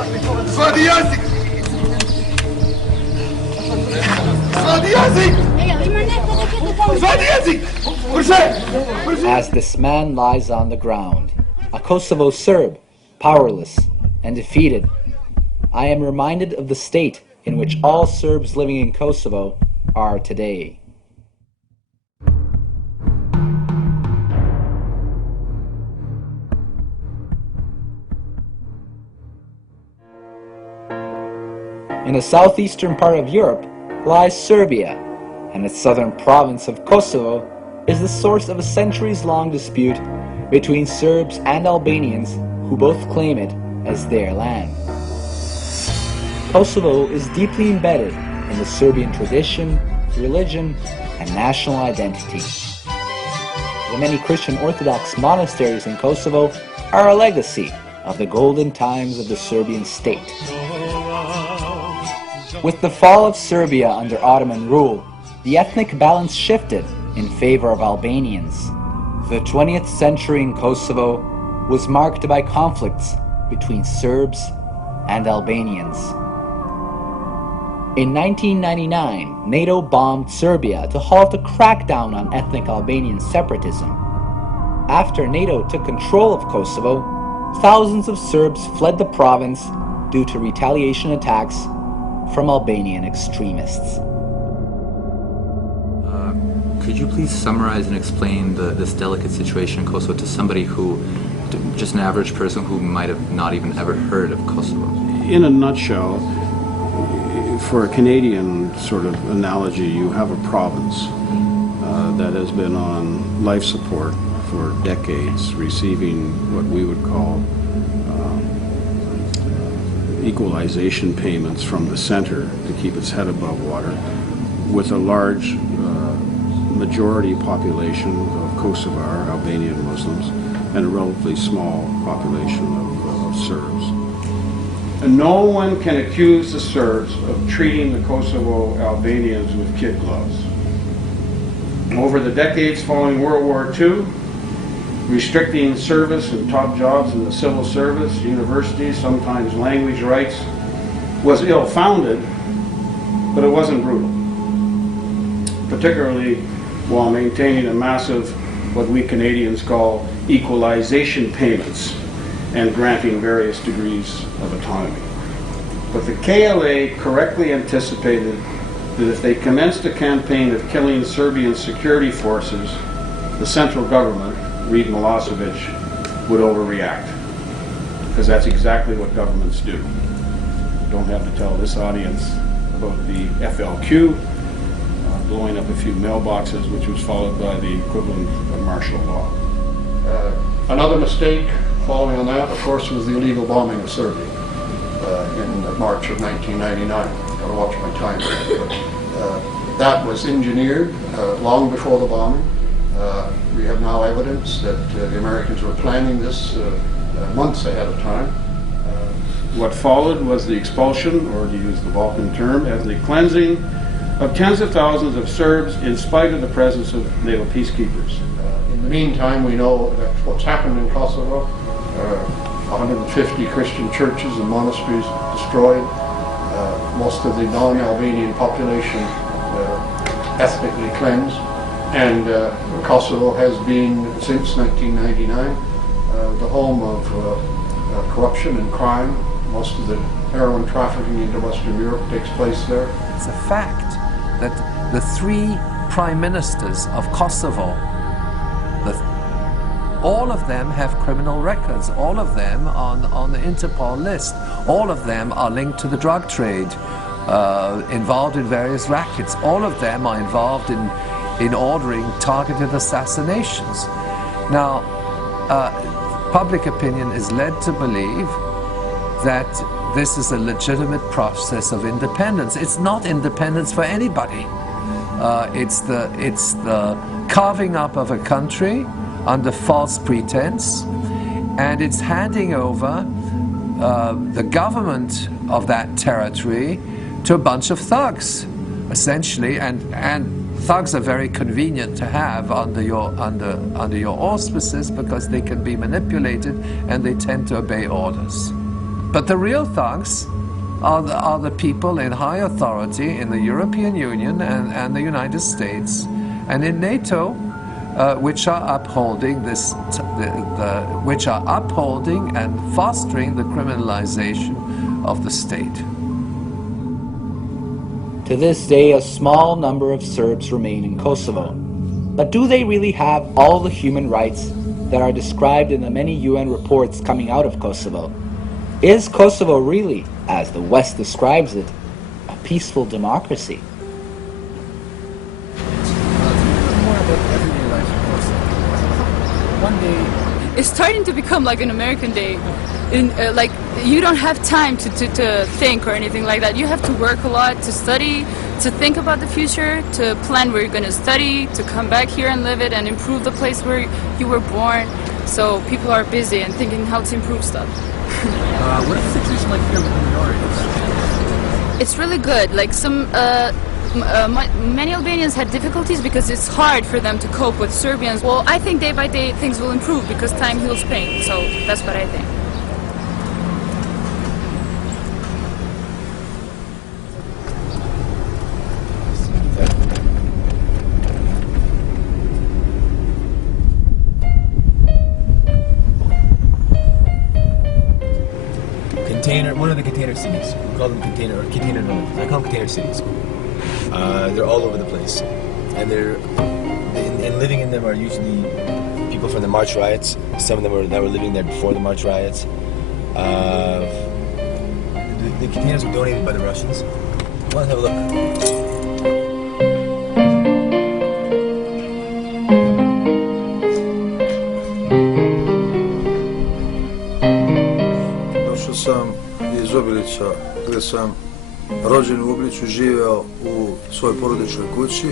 Svadi jezik! Svadi jezik! Svadi jezik! As this man lies on the ground, a Kosovo Serb, powerless and defeated, I am reminded of the state in which all Serbs living in Kosovo are today. In the southeastern part of Europe lies Serbia, and its southern province of Kosovo is the source of a centuries-long dispute between Serbs and Albanians who both claim it as their land. Kosovo is deeply embedded in the Serbian tradition, religion, and national identity. The many Christian Orthodox monasteries in Kosovo are a legacy of the golden times of the Serbian state. With the fall of Serbia under Ottoman rule, the ethnic balance shifted in favor of Albanians. The 20th century in Kosovo was marked by conflicts between Serbs and Albanians. In 1999, NATO bombed Serbia to halt a crackdown on ethnic Albanian separatism. After NATO took control of Kosovo, thousands of Serbs fled the province due to retaliation attacks from Albanian extremists. Could you please summarize and explain this delicate situation in Kosovo to somebody who, just an average person who might have not even ever heard of Kosovo? In a nutshell, for a Canadian sort of analogy, you have a province that has been on life support for decades, receiving what we would call equalization payments from the center to keep its head above water, with a large majority population of Kosovar, Albanian Muslims, and a relatively small population of Serbs. And no one can accuse the Serbs of treating the Kosovo Albanians with kid gloves. Over the decades following World War II, restricting service and top jobs in the civil service, universities, sometimes language rights, was ill-founded, but it wasn't brutal. Particularly while maintaining a massive, what we Canadians call, equalization payments and granting various degrees of autonomy. But the KLA correctly anticipated that if they commenced a campaign of killing Serbian security forces, the central government, Reed Milosevic, would overreact. Because that's exactly what governments do. Don't have to tell this audience about the FLQ blowing up a few mailboxes, which was followed by the equivalent of martial law. Another mistake following on that, of course, was the illegal bombing of Serbia in March of 1999. I've got to watch my time here. But, that was engineered long before the bombing. We have now evidence that the Americans were planning this months ahead of time. What followed was the expulsion, or to use the Balkan term, as the cleansing of tens of thousands of Serbs in spite of the presence of NATO peacekeepers. In the meantime, we know that what's happened in Kosovo, 150 Christian churches and monasteries destroyed, most of the non-Albanian population ethnically cleansed, and Kosovo has been, since 1999, the home of corruption and crime. Most of the heroin trafficking into Western Europe takes place there. It's a fact that the three prime ministers of Kosovo, all of them have criminal records, all of them on the Interpol list, all of them are linked to the drug trade, involved in various rackets, all of them are involved in ordering targeted assassinations. Now, public opinion is led to believe that this is a legitimate process of independence. It's not independence for anybody. It's the carving up of a country under false pretense, and it's handing over the government of that territory to a bunch of thugs, essentially, and thugs are very convenient to have under your auspices because they can be manipulated and they tend to obey orders. But the real thugs are the people in high authority in the European Union and the United States and in NATO, which are upholding which are upholding and fostering the criminalization of the state. To this day, a small number of Serbs remain in Kosovo. But do they really have all the human rights that are described in the many UN reports coming out of Kosovo? Is Kosovo really, as the West describes it, a peaceful democracy? More about everyday life in Kosovo. One day, it's starting to become like an American day. Like, you don't have time to think or anything like that. You have to work a lot, to study, to think about the future, to plan where you're going to study, to come back here and live it and improve the place where you were born. So people are busy and thinking how to improve stuff. what is the situation like here with the minorities? It's really good. Like many Albanians had difficulties because it's hard for them to cope with Serbians. Well, I think day by day things will improve because time heals pain. So that's what I think. What are the container cities? We call them container villages. I call them container cities. They're all over the place, and and living in them are usually people from the March riots. Some of them that were living there before the March riots. The containers were donated by the Russians. Let's have a look. Sam iz Obilića, gdje sam rođen u Obiliću, živeo u svojoj porodičnoj kući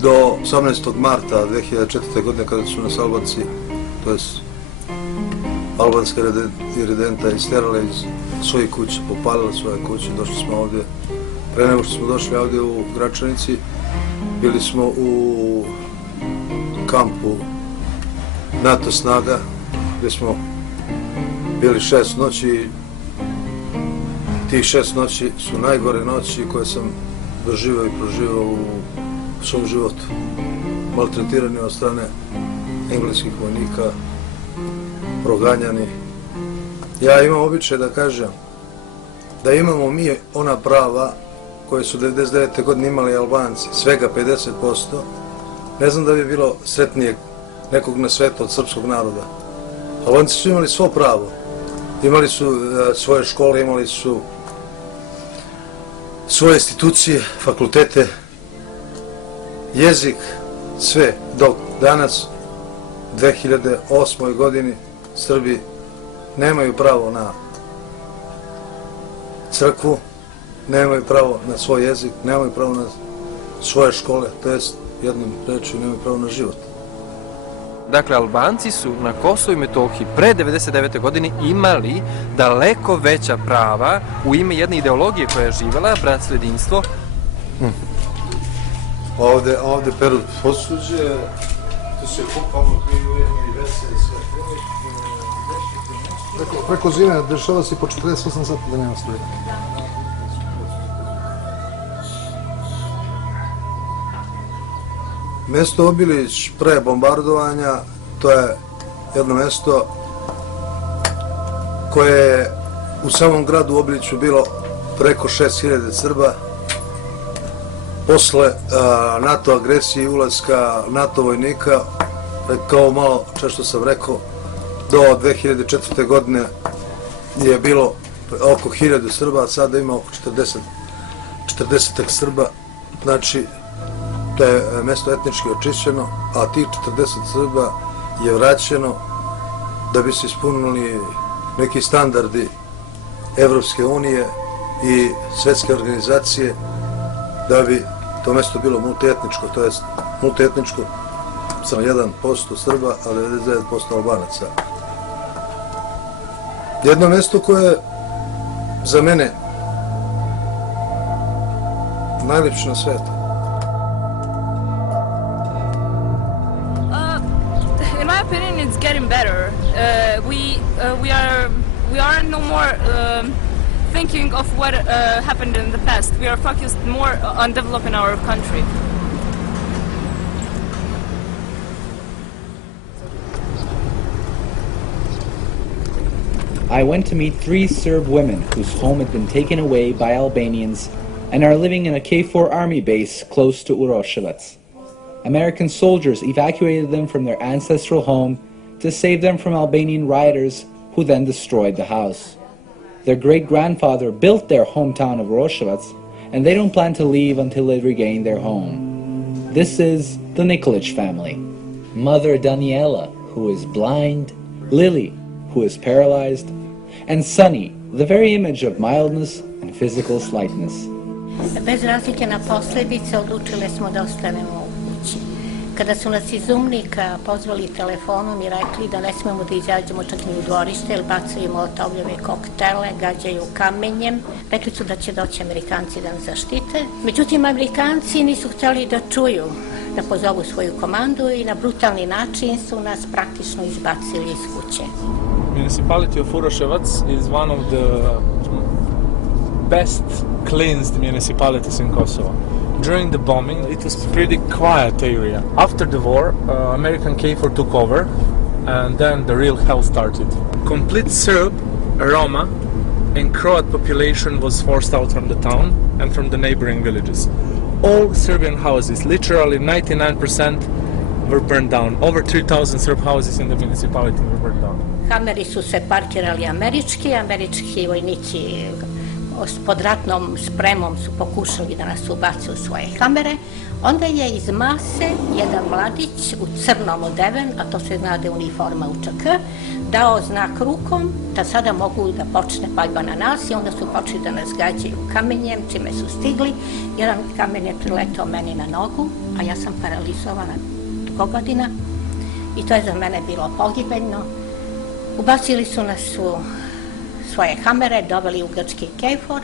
do 18. marta 2004. godine kada su nas Albanci, to jest albanske redenta isterale iz svojih kuća, popalili svoje kuće. Došli smo ovdje, pre nego što smo došli ovdje u Gračanici, bili smo u kampu NATO snaga gdje smo bili 6 noći. Tih 6 noći su najgore noći koje sam doživio i proživio u svom životu. Maltretirani od strane engleskih vojnika, proganjani. Ja imam običaj da kažem da imamo mi ona prava koje su 99. godine imali Albanci, svega 50%. Ne znam da bi bilo sretnijeg nekog na svetu od srpskog naroda. Albanci su imali svo pravo. Imali su svoje škole, imali su svoje institucije, fakultete, jezik, sve. Dok danas, 2008. godini, Srbi nemaju pravo na crkvu, nemaju pravo na svoj jezik, nemaju pravo na svoje škole, to jest jednom rečju nemaju pravo na život. Dakle, Albanci su na Kosovu i Metohiji pre 1999. godine imali daleko veća prava u ime jedne ideologije koja je živjela, bratstvo, jedinstvo. Ovde peru posuđe, tu se kupamo, piju i veseli sve. Preko zime dešava se po 48 sata da nema struje. Mesto Obilić pre bombardovanja, to je jedno mesto koje je u samom gradu Obiliću bilo preko 6000 Srba. Posle NATO agresije i ulaska NATO vojnika, kao malo često sam rekao, do 2004. godine je bilo oko 1000 Srba, a sada ima oko 40 Srba. Znači, to je mesto etnički očišćeno, a tih 40 Srba je vraćeno da bi se ispunili neki standardi Evropske unije i svetske organizacije, da bi to mesto bilo multietničko, to je multietničko sa 1% Srba, a 99% Albanaca. Jedno mesto koje je za mene najljepše na svetu. In my opinion, it's getting better. We are we are no more thinking of what happened in the past. We are focused more on developing our country. I went to meet 3 Serb women whose home had been taken away by Albanians and are living in a KFOR army base close to Uroševac. American soldiers evacuated them from their ancestral home to save them from Albanian rioters who then destroyed the house. Their great-grandfather built their hometown of Uroševac, and they don't plan to leave until they regain their home. This is the Nikolic family. Mother Daniela, who is blind, Lily, who is paralyzed, and Sunny, the very image of mildness and physical slightness. Bez razlike na posljedice odlučile smo da ostanemo u kući. Kada su nas iz Umnika pozvali telefonom i rekli da ne smemo da izađemo čak ni u dvorište jer bacaju molotovljeve koktele, gađaju kamenjem, rekli su da će doći Amerikanci da nas zaštite. Međutim, Amerikanci nisu htjeli da čuju, da pozovu svoju komandu i na brutalni način su nas praktično izbacili iz kuće. Municipality of Uroševac is one of the best cleansed municipalities in Kosovo. During the bombing, it was a pretty quiet area. After the war, American KFOR took over, and then the real hell started. Complete Serb, Roma, and Croat population was forced out from the town and from the neighboring villages. All Serbian houses, literally 99%, were burned down. Over 3,000 Serb houses in the municipality were burned down. Hameri su se parkirali američki vojnici pod ratnom spremom su pokušali da nas ubace u svoje hamere. Onda je iz mase jedan mladić u crnom odeven, a to se zna da je uniforma UČK, dao znak rukom da sada mogu da počne paljba na nas i onda su počeli da nas gađaju kamenjem, čime su stigli. Jedan kamen je priletao meni na nogu, a ja sam paralizovana dugo godina i to je za mene bilo pogibeljno. Ubacili su nas u svoje hamere, doveli u grčki KFOR.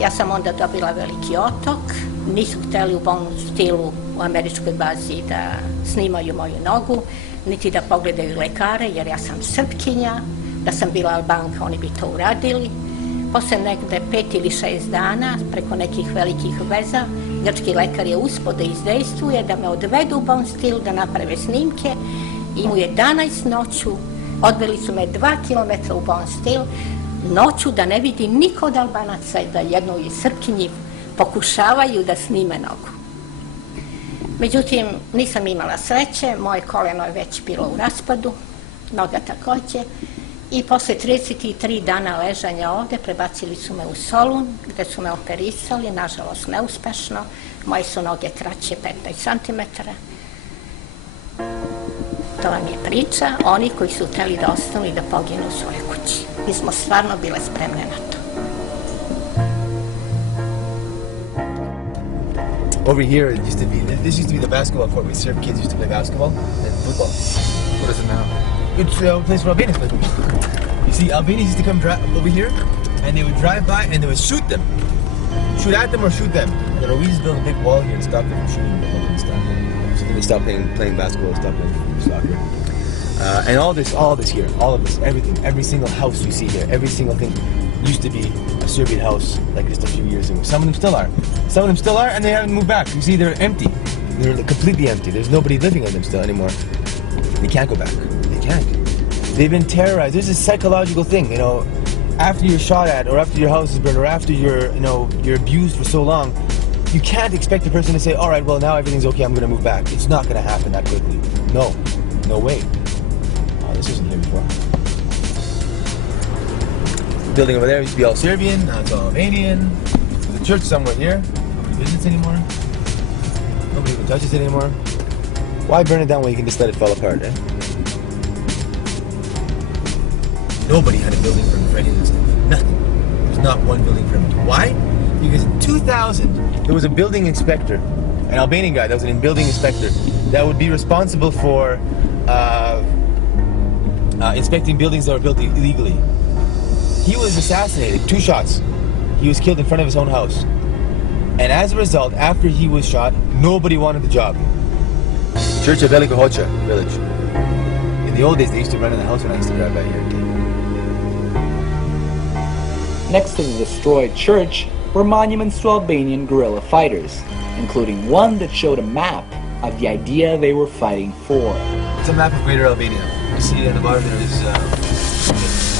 Ja sam onda dobila veliki otok. Nisu htjeli u bolnom stilu u američkoj bazi da snimaju moju nogu, niti da pogledaju lekare, jer ja sam Srpkinja. Da sam bila Albanka, oni bi to uradili. Posle negde 5 ili 6 dana, preko nekih velikih veza, grčki lekar je uspio da izdejstvuje, da me odvedu u bolnom stilu, da naprave snimke. I u 11 noću odveli su me 2 kilometra u bon stil, noću da ne vidi niko od Albanaca i da jednoj Srpkinji pokušavaju da snime nogu. Međutim, nisam imala sreće, moje koleno je već bilo u raspadu, noga takođe, i posle 33 dana ležanja ovde prebacili su me u Solun, gde su me operisali, nažalost neuspešno, moje su noge kraće 15 cm. To vam je priča, oni koji su hteli da ostanu i da poginu u svojoj kući. Mi smo stvarno bile spremne na to. Over here, it used to be, this used to be the basketball court where Serb kids used to play basketball and football. What is it now? It's a place where Albanians play football. You see, Albanians used to come over here and they would drive by and they would shoot them. Shoot at them or shoot them. The Norwegians built a big wall here and stopped them from shooting them and stuff. So then they stopped playing basketball, stopped playing soccer. And all this here, all of this, everything, every single house you see here, every single thing used to be a Serbian house like just a few years ago. Some of them still are. Some of them still are and they haven't moved back. You see, they're empty. They're completely empty. There's nobody living in them still anymore. They can't go back. They can't. They've been terrorized. There's a psychological thing, you know, after you're shot at or after your house is burned or after you're abused for so long, you can't expect a person to say, all right, well, now everything's okay, I'm going to move back. It's not going to happen that quickly. No. No way. Oh, this wasn't here before. The building over there used to be all Serbian, now it's all Albanian. There's a church somewhere here. Nobody visits anymore. Nobody even touches it anymore. Why burn it down when you can just let it fall apart, eh? Nobody had a building permit for any of this stuff. Nothing. There's not one building permit. Why? Because in 2000, there was a building inspector, an Albanian guy that was a building inspector, that would be responsible for inspecting buildings that were built illegally. He was assassinated, 2 shots. He was killed in front of his own house. And as a result, after he was shot, nobody wanted the job. Church of Veliko Hoća village. In the old days, they used to run in the house when I used to drive by here. Next to the destroyed church were monuments to Albanian guerrilla fighters, including one that showed a map of the idea they were fighting for. It's a map of Greater Albania. You see at the bottom there is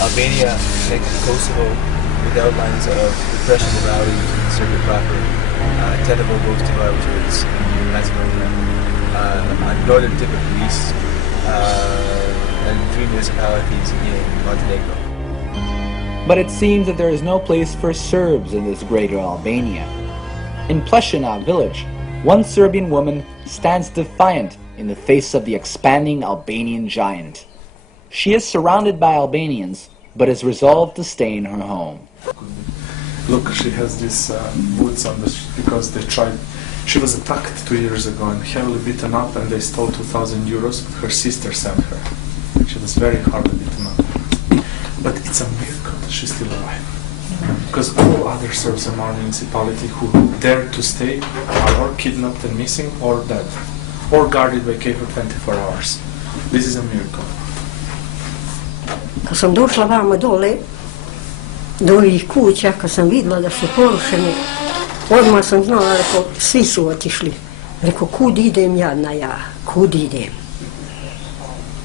Albania connected to Kosovo with outlines of repression of rowdies in Serbia proper. Tetovo goes to towards Macedonia, a northern tip of Greece, and 3 municipalities in Montenegro. But it seems that there is no place for Serbs in this Greater Albania. In Plešina village, one Serbian woman stands defiant in the face of the expanding Albanian giant. She is surrounded by Albanians, but is resolved to stay in her home. Look, she has these boots on because they tried. She was attacked 2 years ago and heavily beaten up, and they stole 2,000 euros. Her sister sent her. She was very hardly beaten up. But it's a miracle that she's still alive. Because all other Serbs in our municipality who dare to stay are or kidnapped and missing or dead, or guarded by K for 24 hours. This is a miracle. Kad sam došla vamo dole, do ovih kuća, kad sam vidjela da su porušene, odmah sam znala, rekao, svi su otišli. Rekao, kud idem jadna ja, kud idem?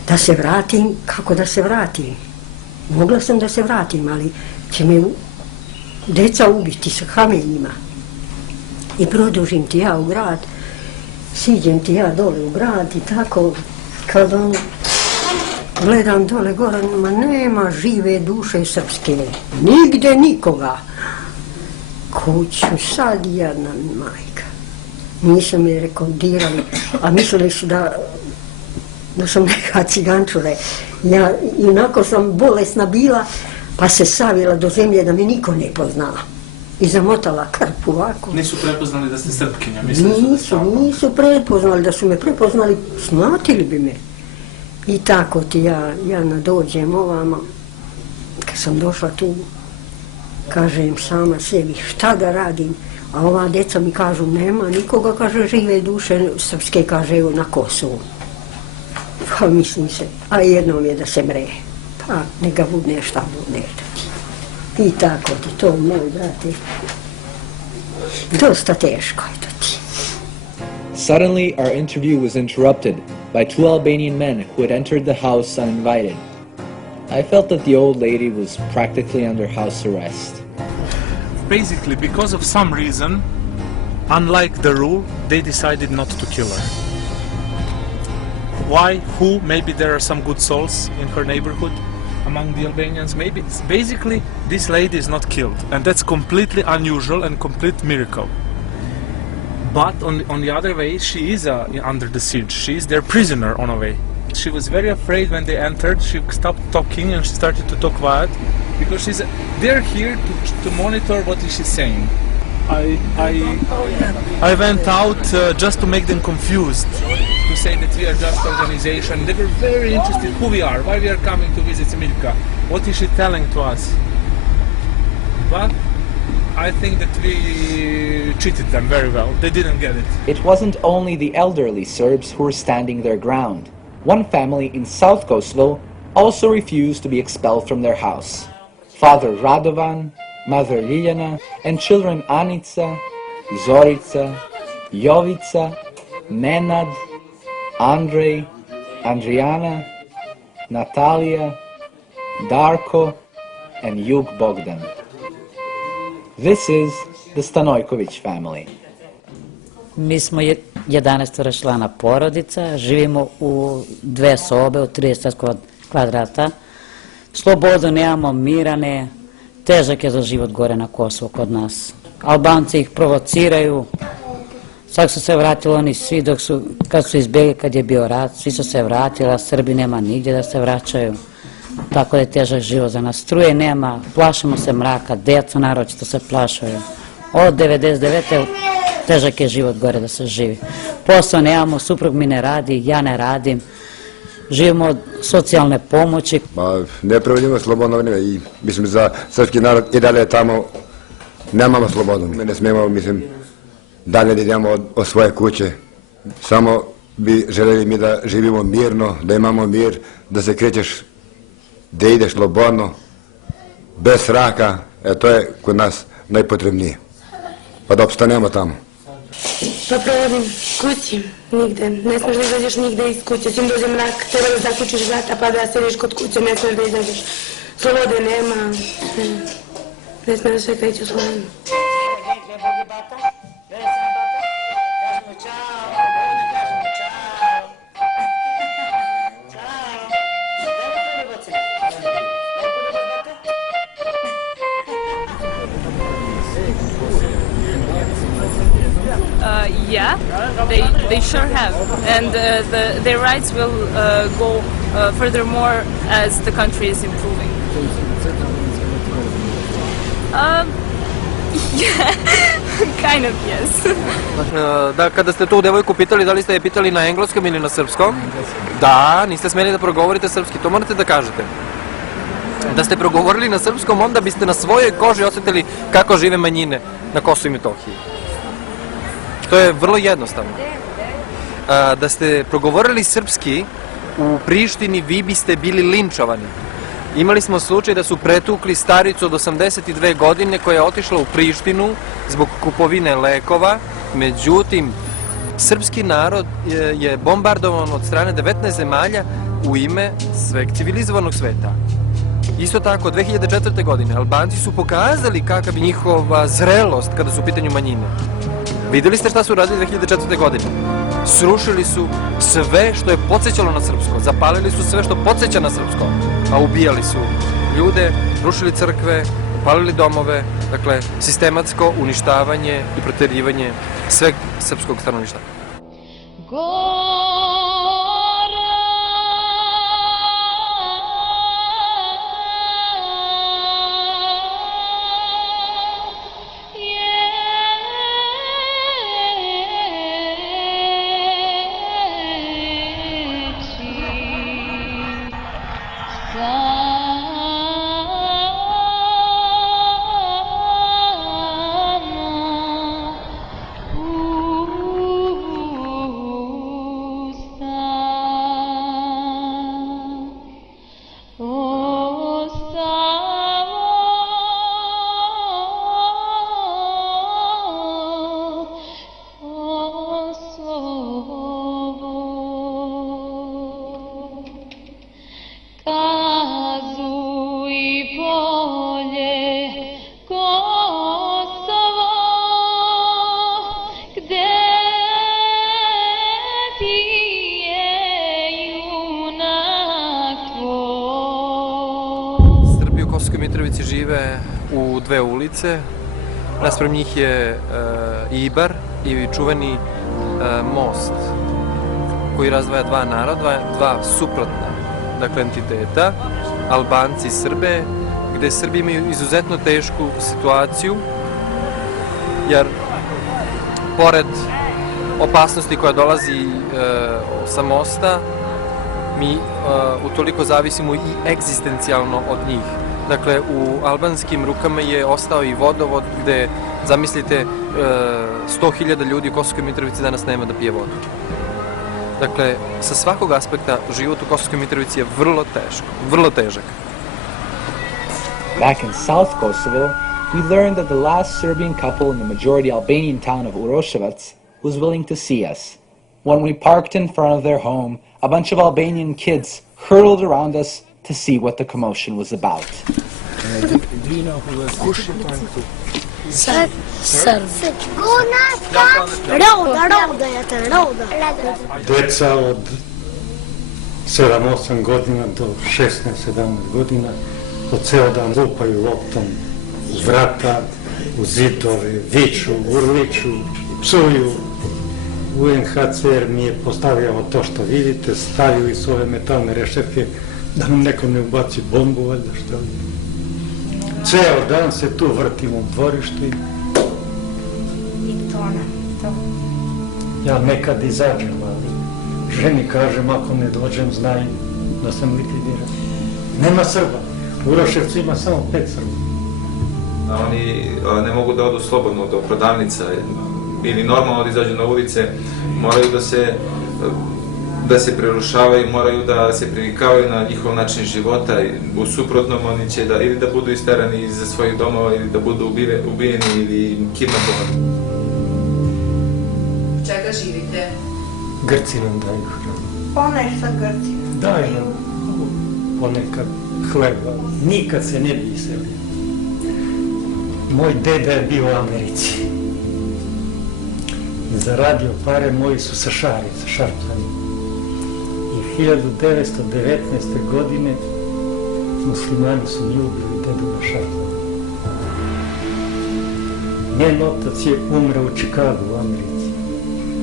Da se vratim, kako da se vratim? Mogla sam da se vratim, ali će me deca ubiti sa kamenjima. I produžim ti ja u grad, siđem ti ja dole u grad i tako, kad on gledam dole gore, ma nema žive duše srpske, nigde nikoga. Kuću sad jedna majka. Nisu me rekordirali, a mislili su da sam neka cigančure. Ja inako sam bolesna bila, pa se savila do zemlje da me niko ne poznala. I zamotala krp ovako. Nisu prepoznali da ste Srpkinja? Nisu prepoznali, da su me prepoznali, smatili bi me. I tako ti ja nadođem ovamo, kad sam došla tu, kažem sama sebi šta da radim, a ova deca mi kažu nema nikoga, kaže žive duše srpske, kaže evo na Kosovu. Pa mislim se, a jednom je da se mre, pa neka budne šta budne. I tako ti to, moj brate, dosta teško je to ti. Suddenly, our interview was interrupted by 2 Albanian men who had entered the house uninvited. I felt that the old lady was practically under house arrest. Basically, because of some reason, unlike the rule, they decided not to kill her. Why? Who? Maybe there are some good souls in her neighborhood among the Albanians. Maybe. Basically, this lady is not killed, and that's completely unusual and complete miracle. But on the other way, she is under the siege. She is their prisoner on a way. She was very afraid when they entered. She stopped talking and she started to talk quiet because they're here to monitor what is she saying. I went out just to make them confused, to say that we are just organization. They were very interested who we are, why we are coming to visit Smilka, what is she telling to us. But I think that we treated them very well. They didn't get it. It wasn't only the elderly Serbs who were standing their ground. One family in South Kosovo also refused to be expelled from their house. Father Radovan, Mother Ljiljana, and children Anica, Zorica, Jovica, Nenad, Andrej, Andrijana, Natalia, Darko, and Jug Bogdan. This is the Stanojković family. Mi smo 11 člana porodica, živimo u 2 sobe od 30 kvadrata. Slobodu nemamo, mira ne, težak je za život gore na Kosovo kod nas. Albanci ih provociraju, sad su se vratili oni svi kad su izbjegli kad je bio rat, svi su se vratili, a Srbi nema nigdje da se vraćaju. Tako da je težak život za nas. Struje nema, plašimo se mraka, djeca naročito se plašaju. Od 99. težak je život gore da se živi. Posao nemamo, suprug mi ne radi, ja ne radim. Živimo od socijalne pomoći. Ne provodimo slobodno vreme i mislim za srpski narod i dalje tamo nemamo slobodu. Ne smijemo, mislim, dalje da idemo od svoje kuće. Samo bi željeli mi da živimo mirno, da imamo mir, da se krećeš, da ideš slobodno, bez straka To je kod nas najpotrebnije. Pa da opstanemo tamo. Pa provodim kući, nigde. Ne smeš da izađeš nigde iz kuće. Čim dođe mrak, treba da zaključiš vrata pa da sediš kod kuće, ne smeš da izađeš. Slobode nema. Ne smeš da sve kreću slobodno. Yeah, they sure have, and their rights will go furthermore as the country is improving. Yeah, kind of yes. Da, kada ste tu devojku pitali, da li ste je pitali na engleskom ili na srpskom? Da, niste smeli da progovorite srpski, to morate da kažete. Da ste progovorili na srpskom, onda biste na svojoj koži osjetili kako žive manjine na Kosovu i Metohiji. To je vrlo jednostavno. Da ste progovorili srpski u Prištini, vi biste bili linčovani. Imali smo slučaj da su pretukli staricu od 82 godine koja je otišla u Prištinu zbog kupovine lekova. Međutim, srpski narod je bombardovan od strane 19 zemalja u ime sveg civilizovanog sveta. Isto tako, 2004. godine Albanci su pokazali kakav je njihova zrelost kada su u pitanju manjine. Videli ste šta su radili 2004. godine? Srušili su sve što je podsjećalo na srpsko, zapalili su sve što podsjeća na srpsko, a ubijali su ljude, rušili crkve, palili domove, dakle, sistematsko uništavanje i proterivanje sveg srpskog stanovništva. Žive u dve ulice, naspram njih je Ibar i čuveni most koji razdvaja dva naroda, dva suprotna entiteta, Albanci i Srbe, gde Srbi imaju izuzetno tešku situaciju, jer pored opasnosti koja dolazi sa mosta, mi utoliko zavisimo i egzistencijalno od njih. Dakle, u albanskim rukama je ostao i vodovod gde, zamislite, 100.000 ljudi u Kosovskoj Mitrovici danas nema da pije vodu. Dakle, sa svakog aspekta život u Kosovskoj Mitrovici je vrlo težak. Back in South Kosovo, we learned that the last Serbian couple in the majority Albanian town of Uroševac was willing to see us. When we parked in front of their home, a bunch of Albanian kids hurtled around us to see what the commotion was about. Do you know who was Deca od 7-8 godina do 16-17 godina po ceo dan lupaju loptom u vrata, u zidove, viču, urliču, psuju. UNHCR mi je postavljao to što vidite, stavili su ove metalne rešetke da nam neko ne ubaci bombu, valjda što li. Ceo dan se tu vrtimo u dvorištu i ja nekad izađem, ali ženi kažem ako ne dođem znaj da sam likvidiran. Nema Srba, u Uroševcu ima samo 5 Srba. Oni ne mogu da odu slobodno do prodavnica ili normalno da izađu na ulice, moraju da se prerušavaju, moraju da se privikavaju na njihov način života. U suprotnom oni će ili da budu isterani iz svojih domova, ili da budu ubijeni ili kidnapovani. Čega živite? Grci nam daju hranu. Ponešto Grci. Daju nam ponekad hleba. Nikad se ne bi iselio. Moj deda je bio u Americi. Zaradio pare, moji su sa Šarpljani. I 1919. godine muslimani su mi ubili dedu na Šarpljani. Njen otac je umre u Čikagu u Americi.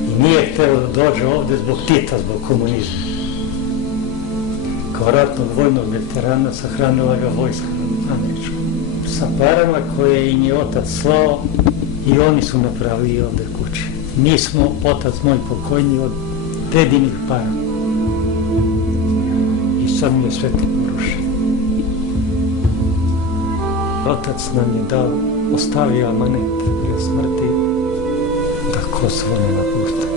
I nije hteo da dođe ovde zbog Tita, zbog komunizma. Kao ratnog vojnog veterana sahranila ga vojska američka. Sa parama koje im je otac slao i oni su napravili ovde kuće. Mi smo, otac moj pokojni, od dedinih para. I sad mi je sve to porušeno. Otac nam je dao, ostavio amanet prije smrti da Kosovo ne napušta.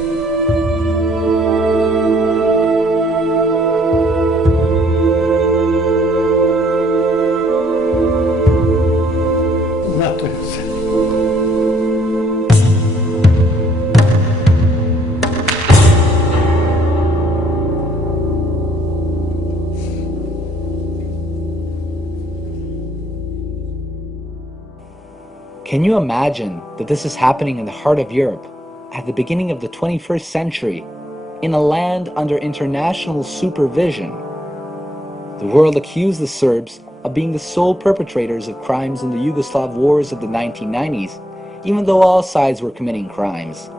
Can you imagine that this is happening in the heart of Europe at the beginning of the 21st century in a land under international supervision? The world accused the Serbs of being the sole perpetrators of crimes in the Yugoslav wars of the 1990s, even though all sides were committing crimes.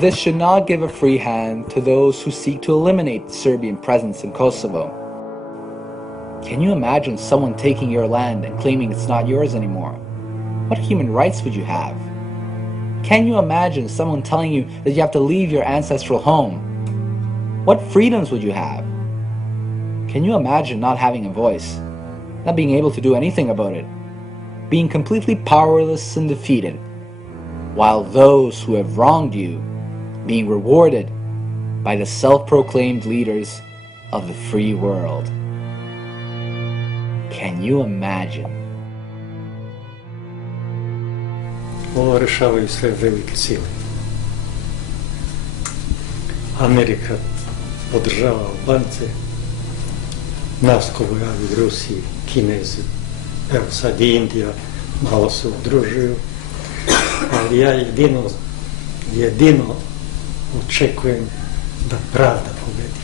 This should not give a free hand to those who seek to eliminate the Serbian presence in Kosovo. Can you imagine someone taking your land and claiming it's not yours anymore? What human rights would you have? Can you imagine someone telling you that you have to leave your ancestral home? What freedoms would you have? Can you imagine not having a voice, not being able to do anything about it, being completely powerless and defeated, while those who have wronged you being rewarded by the self-proclaimed leaders of the free world? Can you imagine? Ovo rešavaju sve velike sile. Amerika podržava Albance, nas kovojavi Rusiji, Kinezi, evo sad i Indija, malo se udružuju, ali ja jedino očekujem da pravda pobedi.